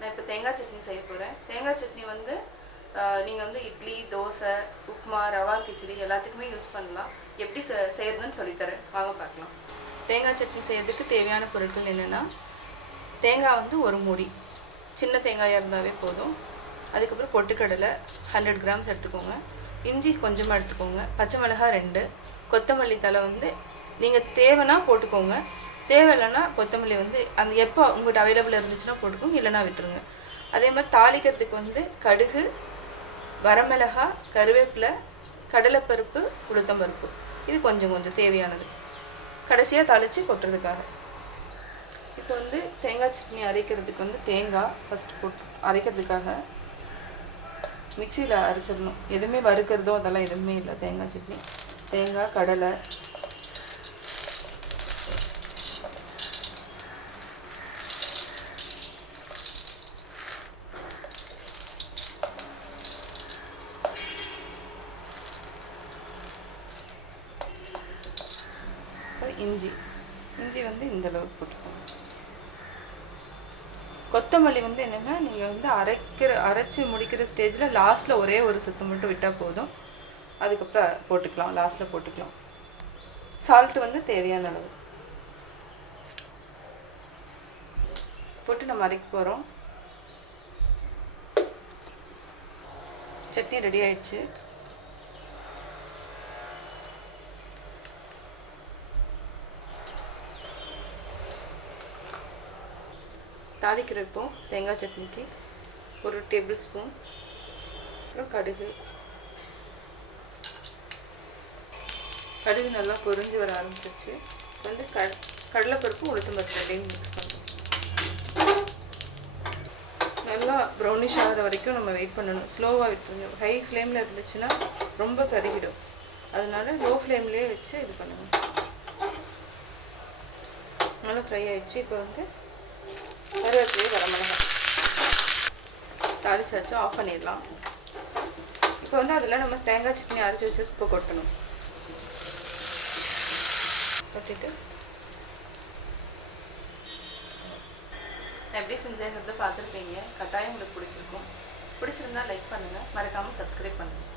நான் இப்போ தேங்காய் சட்னி செய்ய போகிறேன். தேங்காய் சட்னி வந்து நீங்கள் வந்து இட்லி, தோசை, உப்புமா, ரவா கிச்சடி எல்லாத்துக்குமே யூஸ் பண்ணலாம். எப்படி செய்யறதுன்னு சொல்லித்தரேன், வாங்க பார்க்கலாம். தேங்காய் சட்னி செய்யறதுக்கு தேவையான பொருட்கள் என்னென்னா, தேங்காய் வந்து ஒரு மூடி, சின்ன தேங்காயாக இருந்தாவே போதும். அதுக்கப்புறம் பொட்டுக்கடலை 100 கிராம்ஸ் எடுத்துக்கோங்க. இஞ்சி கொஞ்சமாக எடுத்துக்கோங்க. பச்சை மிளகாய் 2, கொத்தமல்லி தழை வந்து நீங்கள் தேவைன்னா போட்டுக்கோங்க, தேவை இல்லைன்னா கொத்தமல்லி வந்து அந்த எப்போ உங்கள்கிட்ட அவைலபிள் இருந்துச்சுன்னா போட்டுக்கோங்க, இல்லைன்னா விட்டுருங்க. அதே மாதிரி தாளிக்கிறதுக்கு வந்து கடுகு, வரமிளகாய், கருவேப்பிலை, கடலைப்பருப்பு, உளுத்தம்பருப்பு, இது கொஞ்சம் கொஞ்சம் தேவையானது, கடைசியாக தாளித்து கொட்டுறதுக்காக. இப்போ வந்து தேங்காய் சட்னி அரைக்கிறதுக்கு வந்து தேங்காய் ஃபஸ்ட்டு போட்டு அரைக்கிறதுக்காக மிக்சியில் அரைச்சிடணும். எதுவுமே வறுக்கிறதோ அதெல்லாம் எதுவுமே இல்லை. தேங்காய் சட்னி தேங்காய், கடலை, இஞ்சி வந்து இந்த அளவுக்கு போட்டுக்கோங்க. கொத்தமல்லி வந்து என்னென்னா, நீங்கள் வந்து அரைச்சி முடிக்கிற ஸ்டேஜில் லாஸ்ட்டில் ஒரே ஒரு சுத்தம் மட்டும் விட்டால் போதும், அதுக்கப்புறம் போட்டுக்கலாம், லாஸ்ட்டில் போட்டுக்கலாம். சால்ட்டு வந்து தேவையான அளவு போட்டு நம்ம அரைக்க போகிறோம். சட்னி ரெடி ஆயிடுச்சு. தாளிக்கிற இப்போ தேங்காய் சட்னிக்கு 1 டேபிள் ஸ்பூன், அப்புறம் கடுகு நல்லா பொரிஞ்சு வர ஆரம்பிச்சிருச்சு. வந்து கடலைப்பருப்பு, உளுத்தம்பருப்பு ரெண்டையும் மிக்ஸ் பண்ணுறோம். நல்லா ப்ரௌனிஷ் ஆகிற வரைக்கும் நம்ம வெயிட் பண்ணணும். ஸ்லோவாக விட்டுருங்க. ஹை ஃப்ளேமில் இருந்துச்சுன்னா ரொம்ப கருகிடும், அதனால லோ ஃப்ளேம்லேயே வச்சு இது பண்ணுங்கள். நல்லா ஃப்ரை ஆகிடுச்சு. இப்போ வந்து கருவேப்பிலை, வரமிளகாய் தாளிச்சாச்சு, ஆஃப் பண்ணிடலாம். இப்போ வந்து அதில் நம்ம தேங்காய் சட்னி அரைச்சி வச்சது இப்போ கொட்டணும். கொட்டிட்டு நான் எப்படி செஞ்சேங்கிறத பார்த்துருப்பீங்க. கட்டாயம் உங்களுக்கு பிடிச்சிருக்கும். பிடிச்சிருந்தா லைக் பண்ணுங்கள், மறக்காமல் சப்ஸ்கிரைப் பண்ணுங்கள்.